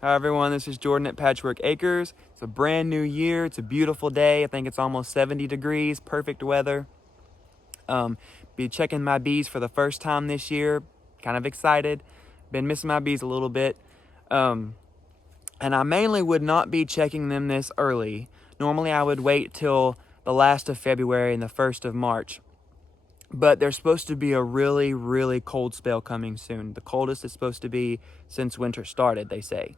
Hi everyone, this is Jordan at Patchwork Acres. It's a brand new year. It's a beautiful day. I think it's almost 70 degrees, perfect weather. Be checking my bees for the first time this year. Kind of excited. Been missing my bees a little bit. And I mainly would not be checking them this early. Normally I would wait till the last of February and the 1st of March. But there's supposed to be a really, really cold spell coming soon. The coldest it's supposed to be since winter started, they say.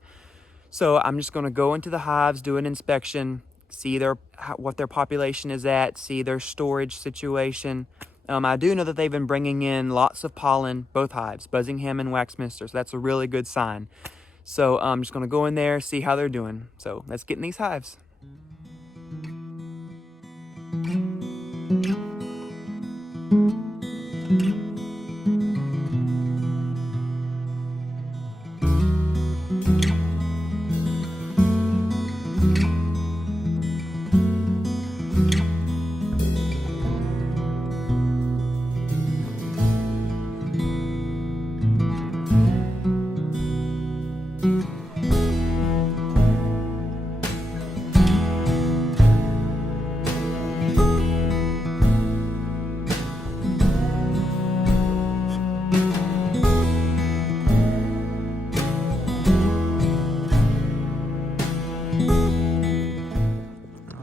So I'm just going to go into the hives, do an inspection, see what their population is at, see their storage situation. I do know that they've been bringing in lots of pollen, both hives, Buzzingham and Waxminster. So that's a really good sign. So I'm just going to go in there, see how they're doing. So let's get in these hives.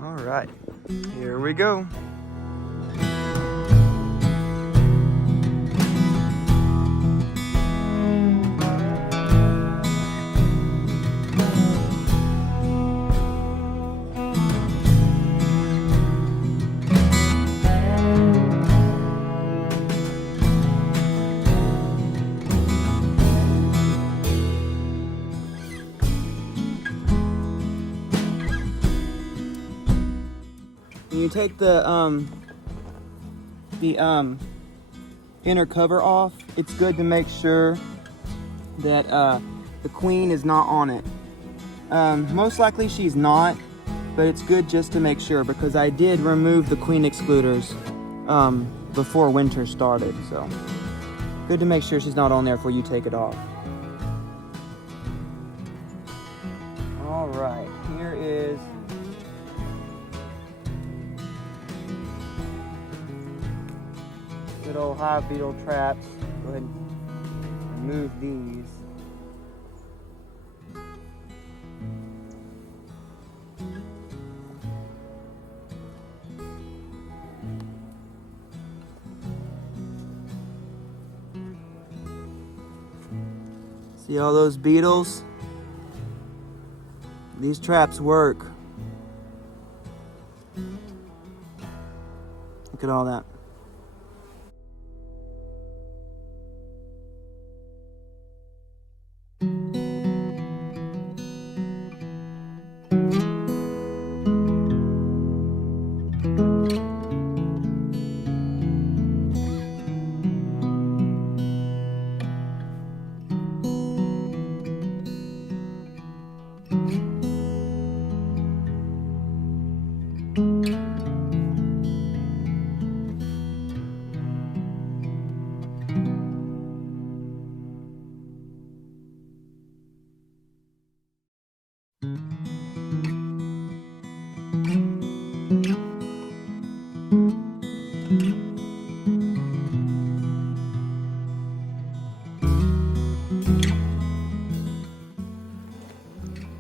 All right, here we go. When you take the inner cover off, it's good to make sure that the queen is not on it. Most likely she's not, but it's good just to make sure because I did remove the queen excluders before winter started, so good to make sure she's not on there before you take it off. All right, here is good old hive beetle traps. Go ahead and remove these. See all those beetles? These traps work. Look at all that.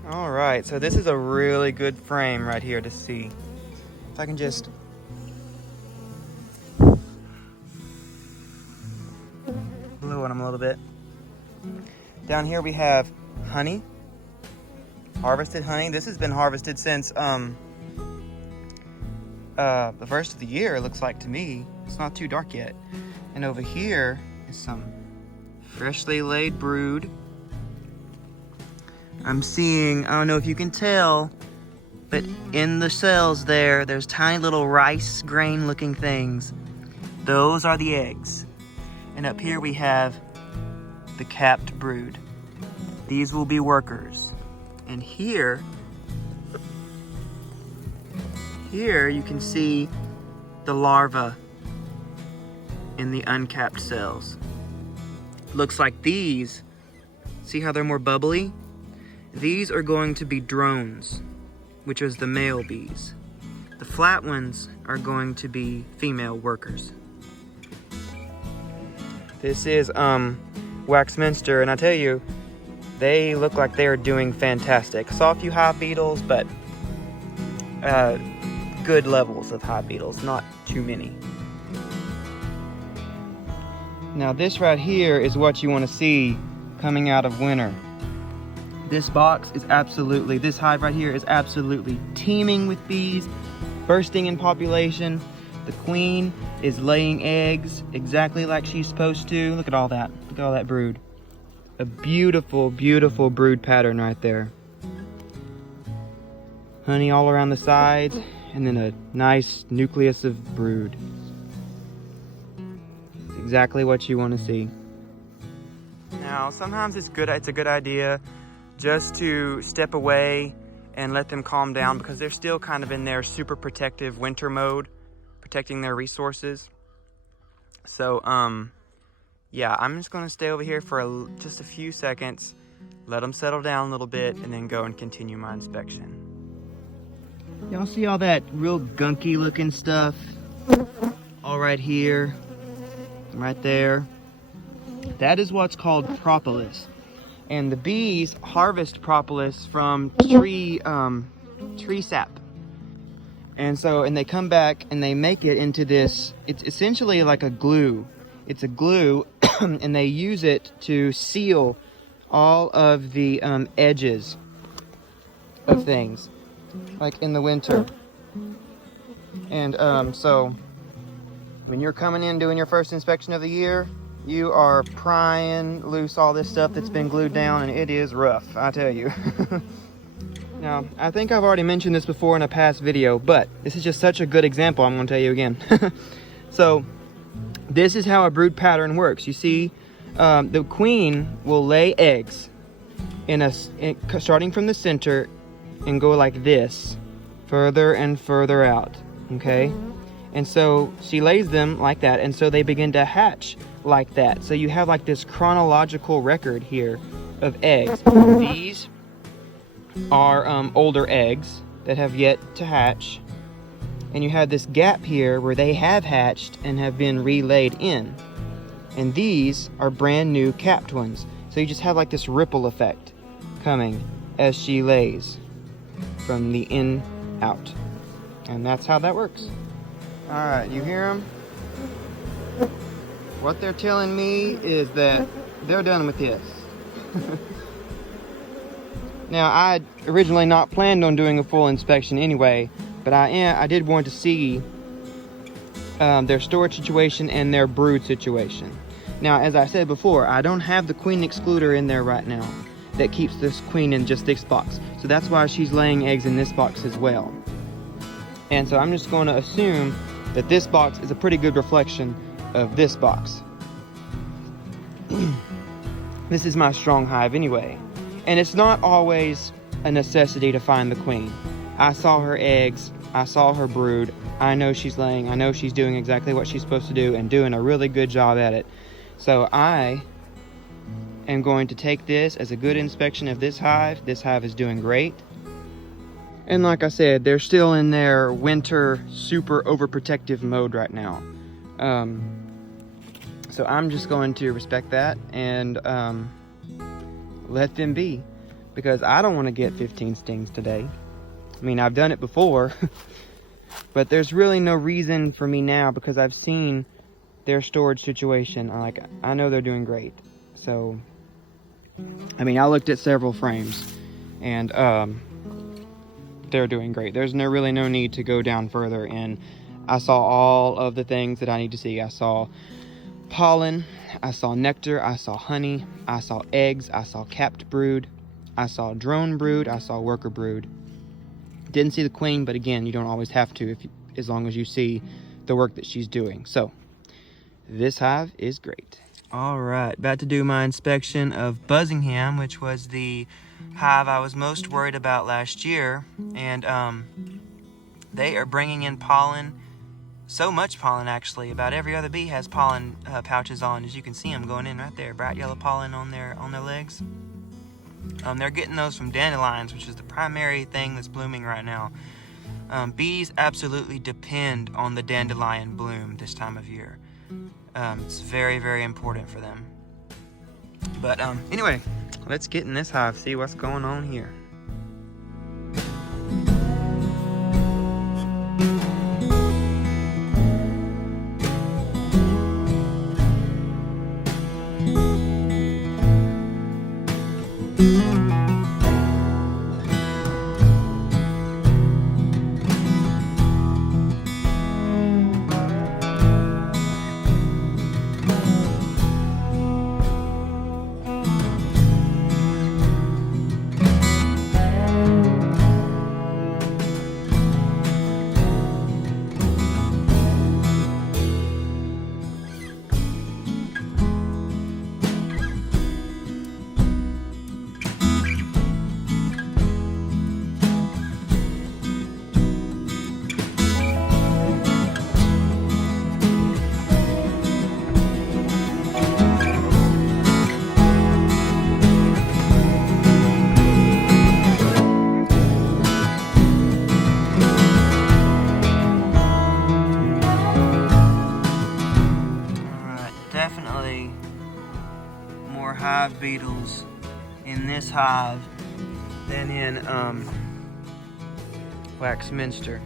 All right, so this is a really good frame right here to see. If I can just blow on them a little bit. Down here we have honey, harvested honey. This has been harvested since the first of the year, it looks like to me. It's not too dark yet. And over here is some freshly laid brood. I'm seeing, I don't know if you can tell, but in the cells there's tiny little rice grain looking things. Those are the eggs. And up here we have the capped brood. These will be workers. And here you can see the larva in the uncapped cells. Looks like these, see how they're more bubbly? These are going to be drones, which is the male bees. The flat ones are going to be female workers. This is Waxminster, and I tell you, they look like they are doing fantastic. Saw a few hive beetles, but good levels of hive beetles, not too many. Now this right here is what you want to see coming out of winter. This box is absolutely, this hive right here is absolutely teeming with bees, bursting in population. The queen is laying eggs exactly like she's supposed to. Look at all that. Look at all that brood. A beautiful, beautiful brood pattern right there. Honey all around the sides, and then a nice nucleus of brood. It's exactly what you want to see. Now, sometimes it's a good idea just to step away and let them calm down, because they're still kind of in their super protective winter mode, protecting their resources. So, yeah, I'm just gonna stay over here for just a few seconds, let them settle down a little bit, and then go and continue my inspection. Y'all see all that real gunky looking stuff? All right here, right there. That is what's called propolis. And the bees harvest propolis from tree sap. And they come back and they make it into this, it's essentially like a glue. It's a glue and they use it to seal all of the edges of things, like in the winter. And so when you're coming in doing your first inspection of the year, you are prying loose all this stuff that's been glued down, and it is rough, I tell you. Now, I think I've already mentioned this before in a past video, but this is just such a good example, I'm going to tell you again. So, this is how a brood pattern works. You see, the queen will lay eggs starting from the center and go like this, further and further out, okay? And so she lays them like that, and so they begin to hatch like that. So you have like this chronological record here of eggs. These are older eggs that have yet to hatch, and you have this gap here where they have hatched and have been relayed in, and these are brand new capped ones. So you just have like this ripple effect coming as she lays from the in out, and that's how that works. All right, you hear them? What they're telling me is that they're done with this. Now, I originally not planned on doing a full inspection anyway, but I did want to see their storage situation and their brood situation. Now, as I said before, I don't have the queen excluder in there right now that keeps this queen in just this box. So that's why she's laying eggs in this box as well. And so I'm just going to assume that this box is a pretty good reflection of this box. This is my strong hive anyway. And it's not always a necessity to find the queen. I saw her eggs, I saw her brood, I know she's laying, I know she's doing exactly what she's supposed to do and doing a really good job at it. So I am going to take this as a good inspection of this hive. This hive is doing great. And like I said, they're still in their winter super overprotective mode right now. So I'm just going to respect that and let them be, because I don't want to get 15 stings today. I mean, I've done it before, but there's really no reason for me now because I've seen their storage situation. I know they're doing great. So, I mean, I looked at several frames and they're doing great. There's really no need to go down further, and I saw all of the things that I need to see. I saw pollen, I saw nectar, I saw honey, I saw eggs, I saw capped brood, I saw drone brood, I saw worker brood. Didn't see the queen, but again, you don't always have to as long as you see the work that she's doing. So this hive is great. All right, about to do my inspection of Buzzingham, which was the hive I was most worried about last year. And they are bringing in pollen, so much pollen actually. About every other bee has pollen pouches on, as you can see them going in right there, bright yellow pollen on their legs. They're getting those from dandelions, which is the primary thing that's blooming right now. Bees absolutely depend on the dandelion bloom this time of year. It's very, very important for them. But anyway, let's get in this hive, see what's going on here. Definitely more hive beetles in this hive than in Waxminster.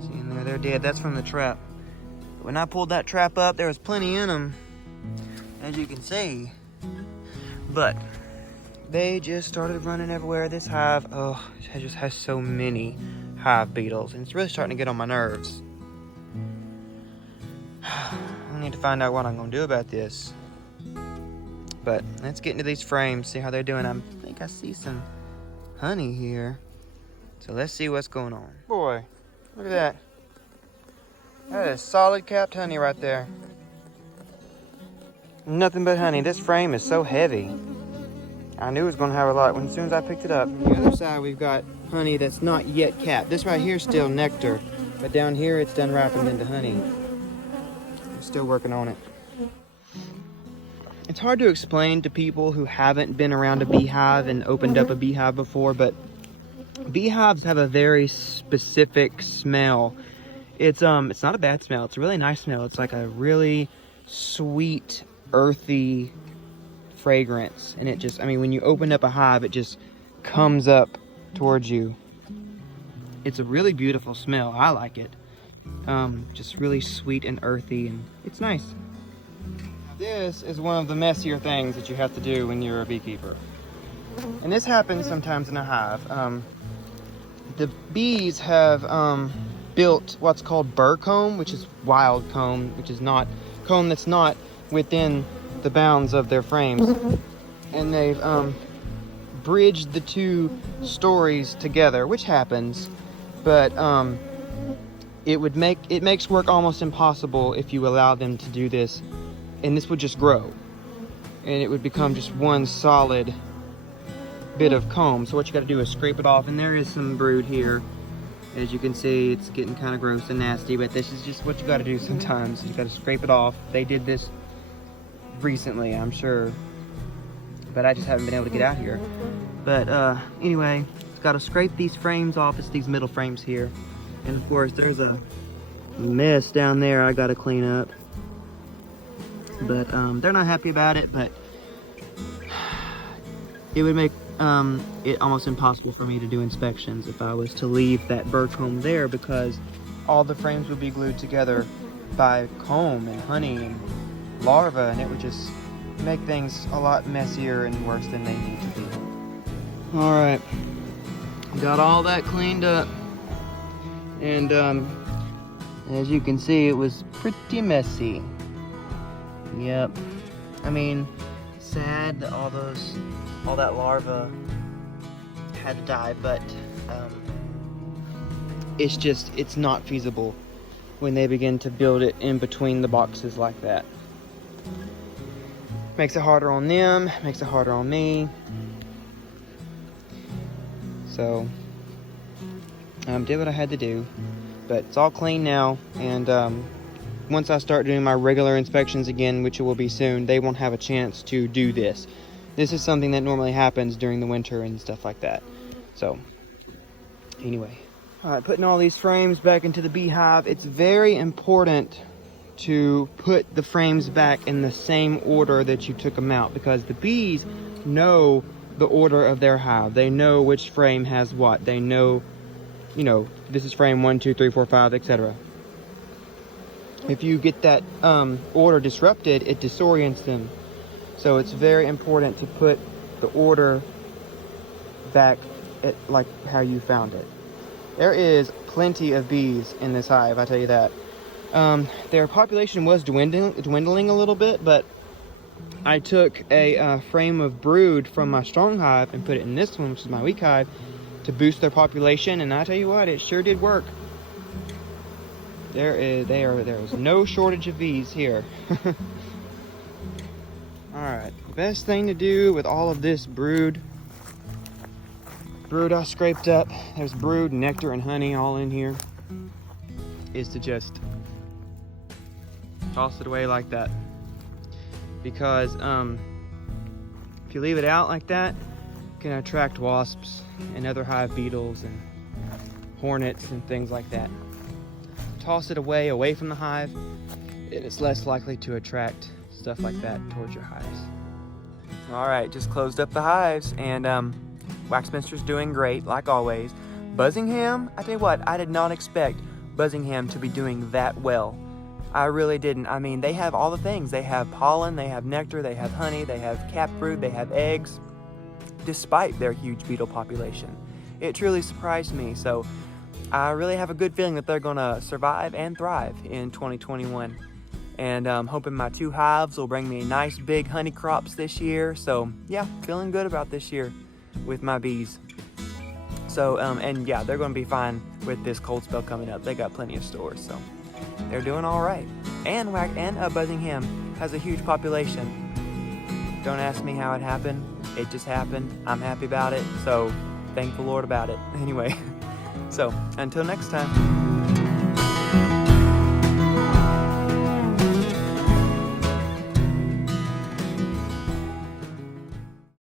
See in there, they're dead. That's from the trap. When I pulled that trap up, there was plenty in them, as you can see. But they just started running everywhere. This hive, oh, it just has so many hive beetles, and it's really starting to get on my nerves. I need to find out what I'm gonna do about this. But let's get into these frames, see how they're doing. I think I see some honey here. So let's see what's going on. Boy, look at that. That is solid capped honey right there. Nothing but honey. This frame is so heavy. I knew it was gonna have a lot as soon as I picked it up. On the other side, we've got honey that's not yet capped. This right here is still nectar, but down here it's done ripened into honey. Still working on it. It's hard to explain to people who haven't been around a beehive and opened up a beehive before, but beehives have a very specific smell. It's not a bad smell. It's a really nice smell. It's like a really sweet, earthy fragrance, and it just, I mean, when you open up a hive, it just comes up towards you. It's a really beautiful smell. I like it. Just really sweet and earthy, and it's nice. This is one of the messier things that you have to do when you're a beekeeper. And this happens sometimes in a hive. The bees have built what's called burr comb, which is wild comb, which is not comb that's not within the bounds of their frames. And they've bridged the two stories together, which happens, but it makes work almost impossible if you allow them to do this, and this would just grow, and it would become just one solid bit of comb. So what you got to do is scrape it off, and there is some brood here. As you can see, it's getting kind of gross and nasty, but this is just what you got to do sometimes. You got to scrape it off. They did this recently, I'm sure, but I just haven't been able to get out here. But anyway, it's got to scrape these frames off. It's these middle frames here. And of course, there's a mess down there I gotta clean up. But they're not happy about it, but it would make it almost impossible for me to do inspections if I was to leave that burr comb there, because all the frames would be glued together by comb and honey and larvae, and it would just make things a lot messier and worse than they need to be. All right, got all that cleaned up. And as you can see, it was pretty messy. Yep. I mean, sad that all that larva had to die, but it's not feasible when they begin to build it in between the boxes like that. Makes it harder on them, makes it harder on me. So did what I had to do, but it's all clean now, and once I start doing my regular inspections again, which it will be soon, they won't have a chance to do this. This is something that normally happens during the winter and stuff like that. So, anyway. All right, putting all these frames back into the beehive. It's very important to put the frames back in the same order that you took them out, because the bees know the order of their hive. They know which frame has what. They know, you know, this is frame 1, 2, 3, 4, 5, etc. If you get that order disrupted, it disorients them. So it's very important to put the order back at like how you found it. There is plenty of bees in this hive, I tell you that. Their population was dwindling a little bit, but I took a frame of brood from my strong hive and put it in this one, which is my weak hive, to boost their population, and I tell you what, it sure did work. There is no shortage of bees here. Alright, best thing to do with all of this brood I scraped up, there's brood, nectar, and honey all in here, is to just toss it away like that. Because if you leave it out like that, it can attract wasps and other hive beetles and hornets and things like that. Toss it away from the hive, and it's less likely to attract stuff like that towards your hives. All right, just closed up the hives, and Waxminster's doing great, like always. Buzzingham, I tell you what, I did not expect Buzzingham to be doing that well. I really didn't. I mean, they have all the things. They have pollen, they have nectar, they have honey, they have capped brood, they have eggs, despite their huge beetle population. It truly surprised me, so I really have a good feeling that they're gonna survive and thrive in 2021. And I'm hoping my 2 hives will bring me nice big honey crops this year. So yeah, feeling good about this year with my bees. So, and yeah, they're gonna be fine with this cold spell coming up. They got plenty of stores, so they're doing all right. And Buzzingham has a huge population. Don't ask me how it happened. It just happened. I'm happy about it. So thank the Lord about it. Anyway, so until next time.